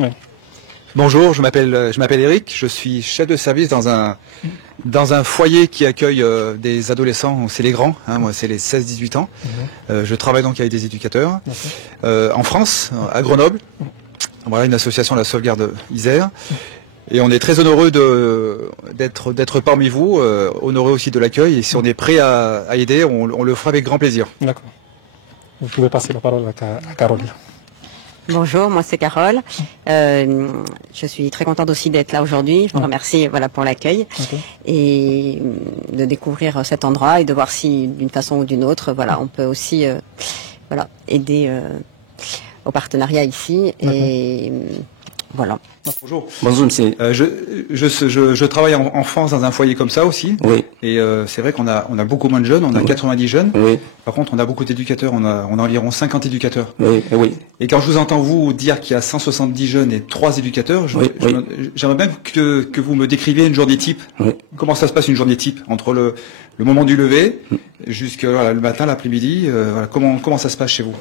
Oui. Bonjour, je m'appelle Eric, je suis chef de service dans un foyer qui accueille des adolescents, c'est les grands, hein, moi c'est les 16-18 ans. Je travaille donc avec des éducateurs en France, à Grenoble. Voilà, une association, la Sauvegarde Isère. Et on est très honoreux d'être parmi vous, honoreux aussi de l'accueil. Et si on est prêt à aider, on le fera avec grand plaisir. D'accord. Vous pouvez passer la parole à Carole. Bonjour, moi c'est Carole. Je suis très contente aussi d'être là aujourd'hui. Je vous remercie pour l'accueil et de découvrir cet endroit et de voir si d'une façon ou d'une autre, on peut aussi aider au partenariat ici. Et voilà. Bonjour. Bonjour monsieur. Je travaille en France dans un foyer comme ça aussi. Oui. Et c'est vrai qu'on a beaucoup moins de jeunes, on a 90 jeunes. Oui. Par contre, on a beaucoup d'éducateurs, on a environ 50 éducateurs. Oui, oui. Et quand je vous entends vous dire qu'il y a 170 jeunes et 3 éducateurs, j'aimerais bien que vous me décriviez une journée type. Oui. Comment ça se passe une journée type entre le moment du lever jusqu'à le matin, l'après-midi, comment ça se passe chez vous?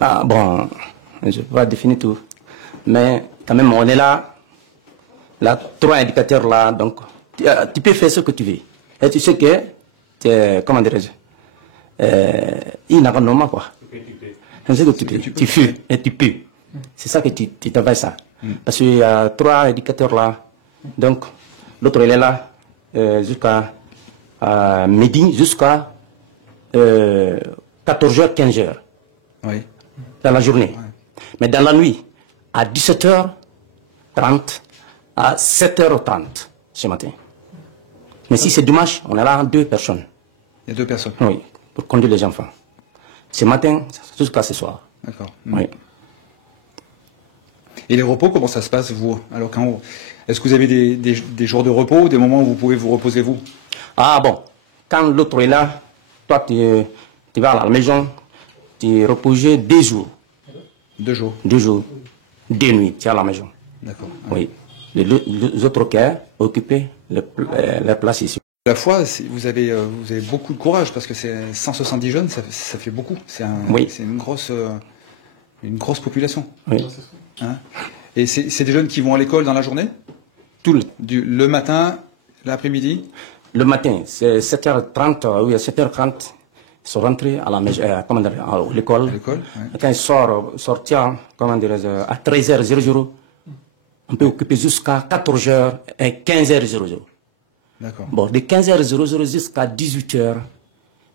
Ah bon, je vais pas définir tout. Mais quand même, on est là, 3 éducateurs là, donc tu peux faire ce que tu veux. Et tu sais que, comment dirais-je, il n'a pas de normal quoi. C'est ce que tu peux. Tu fuis et tu peux. C'est ça que tu travailles ça. Parce qu'il y a 3 éducateurs là, donc l'autre il est là jusqu'à midi, jusqu'à 14h, 15h. Oui. Dans la journée. Mais dans la nuit, à 17h30, à 7h30 ce matin. Mais si c'est dimanche, on est là 2 personnes. Il y a 2 personnes. Oui, pour conduire les enfants. Ce matin jusqu'à ce soir. D'accord. Oui. Et les repos, comment ça se passe, vous? Alors, est-ce que vous avez des jours de repos, des moments où vous pouvez vous reposer, vous? Ah bon, quand l'autre est là, toi tu vas à la maison, tu reposes 2 jours. 2 jours. 2 jours. 2 nuits, tu es à la maison. D'accord. Oui. Les autres cas occupent la place ici. À la fois, vous avez beaucoup de courage parce que c'est 170 jeunes, ça fait beaucoup. C'est une grosse population. Oui. Hein? Et c'est des jeunes qui vont à l'école dans la journée? Le matin, l'après-midi? Le matin, c'est 7h30, oui, à 7h30. Ils sont rentrés à la maison, à l'école. Quand ils sortent à 13h00, on peut occuper jusqu'à 14h et 15h00. D'accord. Bon, de 15h00 jusqu'à 18h,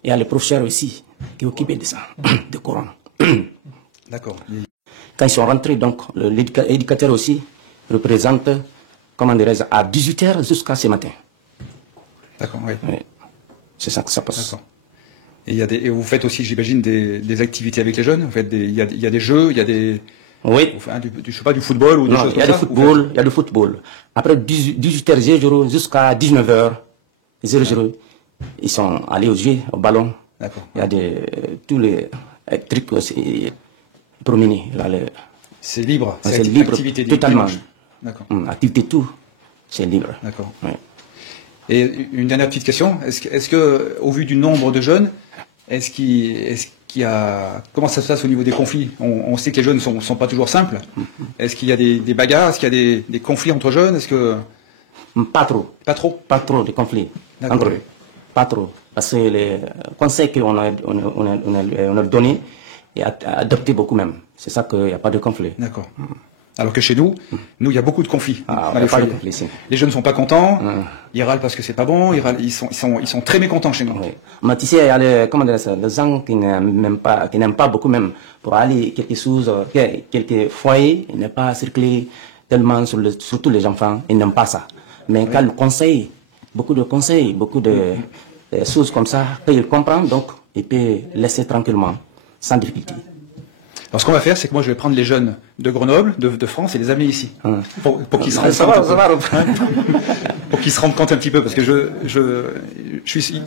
il y a les professeurs aussi qui occupent de ça, de Coran. D'accord. Quand ils sont rentrés, donc, l'éducateur aussi représente, à 18h jusqu'à ce matin. D'accord, oui. C'est ça que ça passe. D'accord. Et vous faites aussi, j'imagine, des activités avec les jeunes. Vous faites il y a des jeux, il y a des... Oui. Enfin, je sais pas, du football ou des choses comme ça. Il y a du football. Après 18h00 jusqu'à 19h00, ils sont allés au ballon. D'accord. Il y a tous les trucs aussi promenés. C'est libre. C'est libre, activité totalement. D'accord. Activité tout, c'est libre. D'accord. Oui. Et une dernière petite question. Est-ce que, au vu du nombre de jeunes, comment ça se passe au niveau des conflits? On sait que les jeunes sont pas toujours simples. Est-ce qu'il y a des bagarres? Est-ce qu'il y a des conflits entre jeunes? Est-ce que... Pas trop. Pas trop? Pas trop de conflits. Entre eux. Pas trop. Parce que les conseils qu'on a donnés et adoptés beaucoup même. C'est ça qu'il n'y a pas de conflit. D'accord. Alors que chez nous, il y a beaucoup de conflits. Les jeunes ne sont pas contents, ils râlent parce que c'est pas bon, ils sont très mécontents chez nous. Oui. Mais tu sais, il y a les gens qui n'aiment pas beaucoup même. Pour aller quelque chose, quelques foyers, ils n'aiment pas circuler tellement surtout les enfants, ils n'aiment pas ça. Mais quand le conseil, beaucoup de choses comme ça, qu'ils comprennent, donc ils peuvent laisser tranquillement, sans difficulté. Alors ce qu'on va faire, c'est que moi je vais prendre les jeunes de Grenoble, de France, et les amener ici. Pour qu'ils se rendent compte. Pour qu'ils se rendent compte un petit peu, parce que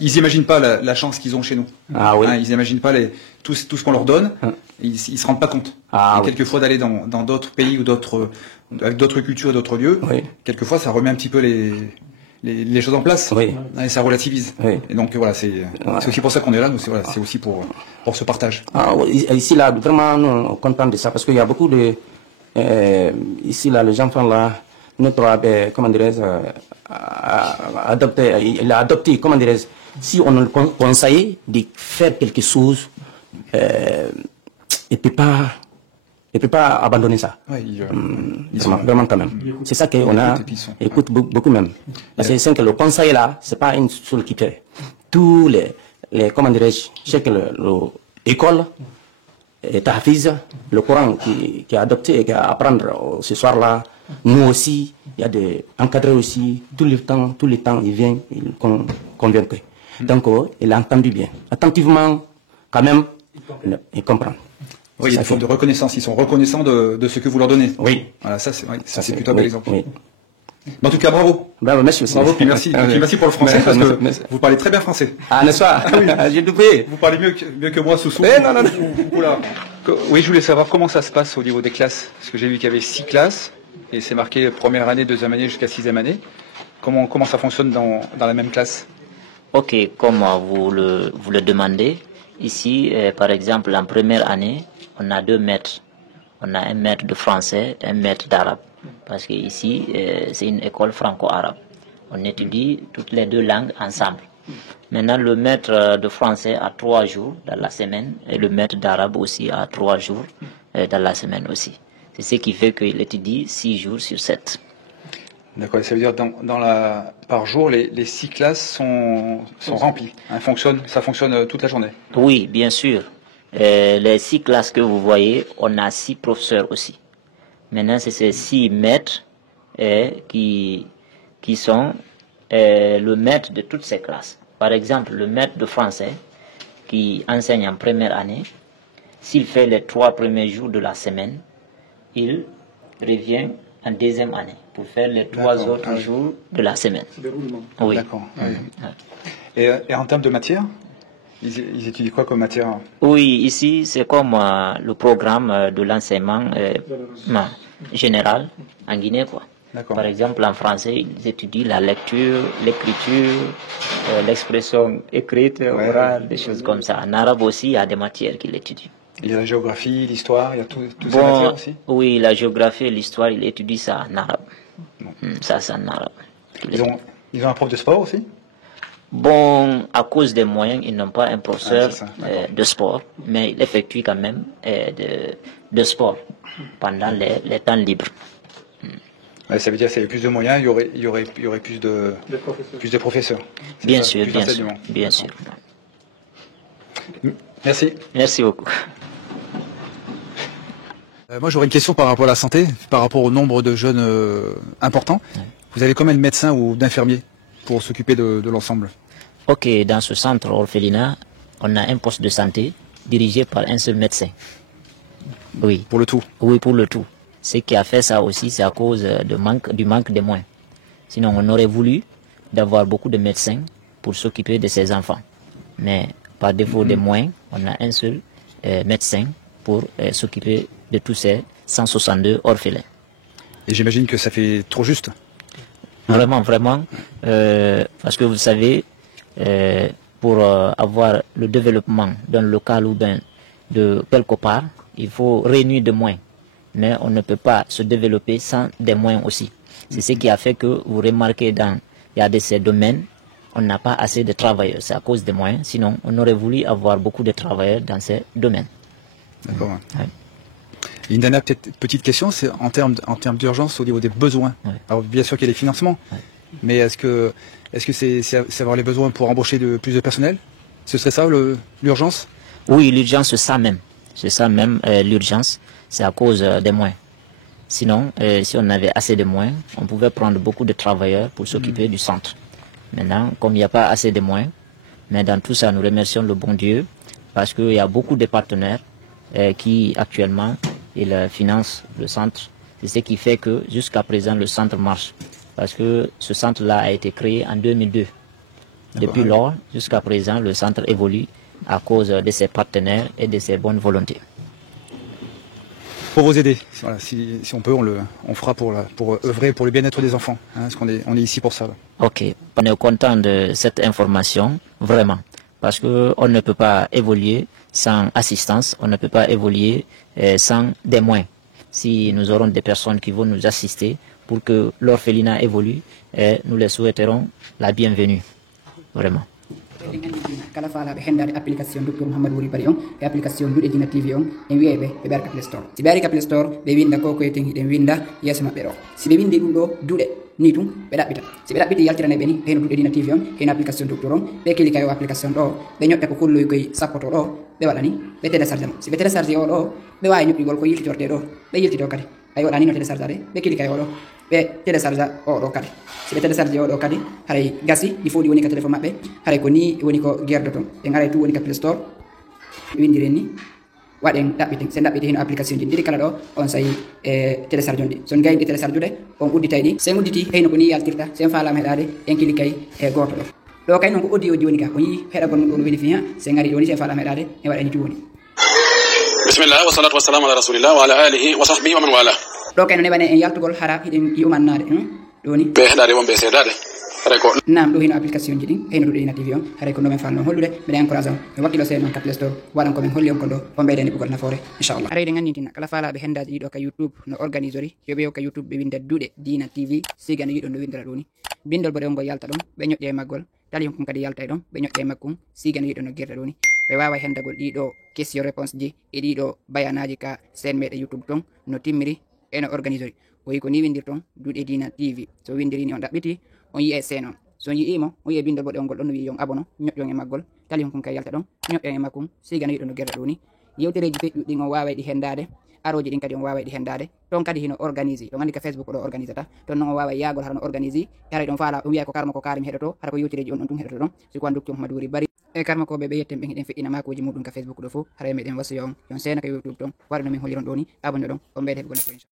ils n'imaginent pas la chance qu'ils ont chez nous. Ah oui. Ils n'imaginent pas tout ce qu'on leur donne, ils se rendent pas compte. Quelquefois d'aller dans d'autres pays ou avec d'autres cultures et d'autres lieux, quelquefois ça remet un petit peu les choses en place. Et ça relativise. Et donc voilà, c'est aussi pour ça qu'on est là, c'est aussi pour ce partage. Ici là, vraiment, nous, on est content de ça, parce qu'il y a beaucoup de ici, là, les enfants, là, notre, comment dirais-je, il a adopté, comment dirais-je, si on le conseille de faire quelque chose, il ne peut pas abandonner ça. Ouais, vraiment quand même. C'est ça qu'on a, écoute beaucoup même. Parce que c'est que le conseil là, c'est pas une seule qui fait. Tous les comment dirais-je, chaque l'école, Tahfiz, le Coran qui est adopté et qui a à apprendre ce soir là, nous aussi, il y a des encadrés aussi, tout le temps, il vient, il convient que. Donc, il a entendu bien. Attentivement, quand même, il comprend. Oui, il y a une forme de reconnaissance. Ils sont reconnaissants de ce que vous leur donnez. Oui. Voilà, ça c'est plutôt un bel exemple. Oui. Mais en tout cas, bravo. Bravo, merci aussi. Bravo, puis merci. Puis merci pour le français, parce que vous parlez très bien français. Ah, n'est-ce pas? Oui. J'ai doublé. Vous parlez mieux que moi, Soussou. Non. Oula. Oui, je voulais savoir comment ça se passe au niveau des classes. Parce que j'ai vu qu'il y avait 6 classes, et c'est marqué première année, deuxième année jusqu'à 6e année. Comment ça fonctionne dans la même classe? Ok, comme vous le demandez, ici, par exemple, en première année, on a 2 maîtres. On a un maître de français, un maître d'arabe. Parce que ici, c'est une école franco-arabe. On étudie toutes les 2 langues ensemble. Maintenant, le maître de français a 3 jours dans la semaine et le maître d'arabe aussi a 3 jours dans la semaine aussi. C'est ce qui fait qu'il étudie 6 jours sur 7. D'accord, ça veut dire par jour, les 6 classes sont remplies. Ça fonctionne toute la journée. Oui, bien sûr. Les 6 classes que vous voyez, on a 6 professeurs aussi. Maintenant, c'est ces 6 maîtres qui sont le maître de toutes ces classes. Par exemple, le maître de français qui enseigne en première année, s'il fait les 3 premiers jours de la semaine, il revient en deuxième année pour faire les 3 autres jours de la semaine. Oui. D'accord. Oui. Et en termes de matière, ils étudient quoi comme matière? Oui, ici, c'est comme le programme de l'enseignement général en Guinée, quoi. Par exemple, en français, ils étudient la lecture, l'écriture, l'expression écrite, orale, des choses comme ça. En arabe aussi, il y a des matières qu'ils étudient. Il y a la géographie, l'histoire, il y a toutes ces matières aussi? Oui, la géographie et l'histoire, ils étudient ça en arabe. Ça, c'est en arabe. Ils ont un prof de sport aussi? Bon, à cause des moyens, ils n'ont pas un professeur de sport, mais ils effectuent quand même de sport pendant les temps libres. Ouais, ça veut dire que s'il y avait plus de moyens, il y aurait plus de professeurs. Bien sûr, bien sûr. Merci. Merci beaucoup. Moi, j'aurais une question par rapport à la santé, par rapport au nombre de jeunes importants. Vous avez combien de médecins ou d'infirmiers pour s'occuper de l'ensemble? Ok, dans ce centre orphelinat, on a un poste de santé dirigé par un seul médecin. Oui. Pour le tout? Oui, pour le tout. Ce qui a fait ça aussi, c'est à cause du manque de moyens. Sinon, on aurait voulu d'avoir beaucoup de médecins pour s'occuper de ces enfants. Mais par défaut de moyens, on a un seul médecin pour s'occuper de tous ces 162 orphelins. Et j'imagine que ça fait trop juste? Vraiment, parce que vous savez, pour avoir le développement d'un local ou de quelque part, il faut réunir des moyens. Mais on ne peut pas se développer sans des moyens aussi. C'est ce qui a fait que vous remarquez il y a de ces domaines, on n'a pas assez de travailleurs. C'est à cause des moyens. Sinon, on aurait voulu avoir beaucoup de travailleurs dans ces domaines. D'accord. Ouais. Une dernière petite question, c'est en termes d'urgence au niveau des besoins. Ouais. Alors bien sûr qu'il y a les financements, mais est-ce que c'est avoir les besoins pour embaucher plus de personnel? Ce serait ça l'urgence? Oui, l'urgence, c'est ça même. C'est ça même l'urgence. C'est à cause des moyens. Sinon, si on avait assez de moyens, on pouvait prendre beaucoup de travailleurs pour s'occuper du centre. Maintenant, comme il n'y a pas assez de moyens, mais dans tout ça, nous remercions le bon Dieu parce qu'il y a beaucoup de partenaires qui actuellement financent le centre. C'est ce qui fait que jusqu'à présent, le centre marche. Parce que ce centre-là a été créé en 2002. Depuis lors, jusqu'à présent, le centre évolue à cause de ses partenaires et de ses bonnes volontés. Pour vous aider, voilà, si on peut, on fera pour œuvrer pour le bien-être des enfants, hein, parce qu'on est ici pour ça. Là. Ok, on est content de cette information, vraiment, parce qu'on ne peut pas évoluer sans assistance, on ne peut pas évoluer sans des moyens. si nous aurons des personnes qui vont nous assister pour que l'orphelinat évolue, et nous les souhaiterons la bienvenue, vraiment. Kala fala be hendade application Dr Mouhamadou Wuri Bari on e application Duɗe Dina TV on en wiyeɓe ɓe ɓerka Play Store si ɓe ari ka Play Store ɓe winda ko koyeten hiɗen winda yeeso maɓɓe ɗo si ɓe windi ɗum ɗo Duɗe ni tum ɓe ɗaɓɓita si ɓe ɗaɓɓiti yaltirane ɓe ni heno Duɗe Dina TV on heno application Docteur on ɓe klika yo application ɗo ɓe ñoƴƴa ko kulloy koye sappoto ɗo ɓe waɗa ni ɓe télécharge mo si ɓe télécharge o ɗo ɓe wawi ñoƴƴugol ko yiltitorde ɗo ɓe yiltito kadi ay waɗa ni no télécharge ade ɓe klika yo ɗo ɓe télécharge o ɗo kadi si ɓe télécharge o ɗo kadi haray gasi ɗi fof ɗi woni ka téléphone maɓɓe haray ko ni woni ko guerde ton ɓe garay tu woni ka Play Store ɓe windiren ni waɗen ɗaɓɓiten sen ɗaɓɓiti heno application ji ɗiɗi kala ɗo on sayi e télécharge on ɗi son gayi ɗi télécharge ude on udditay ɗi sen udditi heyno ko ni yaltirta sen falama heɗade en kilikay e goto ɗo ɗo kay noon ko audio ji woni ka ko yi heɗagol mum ɗo no weli fi ha sen gari ɗo ni sen falama heɗade e waɗani tu woni bismillah wa salatu wassalamu ala rasulillah wa ala alihi wa sahbihi wa man wala ɗo kay no neɓane en yaltugol hara hiɗen yumannade ɗoni ɓe heɗade wonɓe seedade haray ko nam ɗo hino application ji ɗin heyno Duɗe Dina TV on haray ko nomen falno hollude mbiɗa encourage on mi wakkilo seen on ka Play Store waɗan komin holli on kon ɗo o ɓeydeni ɓugol nafoore inchallah haray ɗe gandintina kala faalaɓe hendaji ɗiɗo ka YouTube no organisori yoɓe yo ka YouTube ɓe winda Duɗe Dina TV siga no yiɗon no windira ɗoni bindol boɗe on ngol yalta ɗon ɓe ñoƴƴe e maggol tali on kon kadi yalta e ɗon ɓe ñoƴƴe e makkum siga no yiɗon no guirda ɗoni ɓe wawa hendagol ɗiɗo question réponse ji e ɗiɗo bayanaji ka sen meɗe YouTube ton no timmiri eno organisori o yi ko ni windir ton Duɗe Dina TV so windiri ni on ɗaɓɓiti on yi e sen on so yi'imo o yi'e bindol boɗe on ngol ɗon no wi yon abono ñoƴƴon e maggol tali on kon kay yalta ɗon ñoƴƴon e makkum siga no yiɗon no guerɗa ɗo ni yewtereji feƴƴuɗɗin on waway ɗi hendade aroji ɗin kadi on waway ɗi hendade ton kadi hino organise ɗon andi ka Facebook ɗo organise ta ton noon on waway yagol hara no organise haray ɗon faala ɗum wiya ko karma ko karimi heɗoto hara ko yewtereji on ɗon tum heɗoto ɗon siko an Dr Mouhamadou Wuri Bari e karma koɓe ɓe yetten ɓe hiɗen feƴƴina makuji muɗum ka Facebook ɗo fof haray meɗen wasiya on yon sena ka YouTube ɗon waɗa no min holliron ɗo ni abonne ɗon on ɓeyde heɓugo nafoore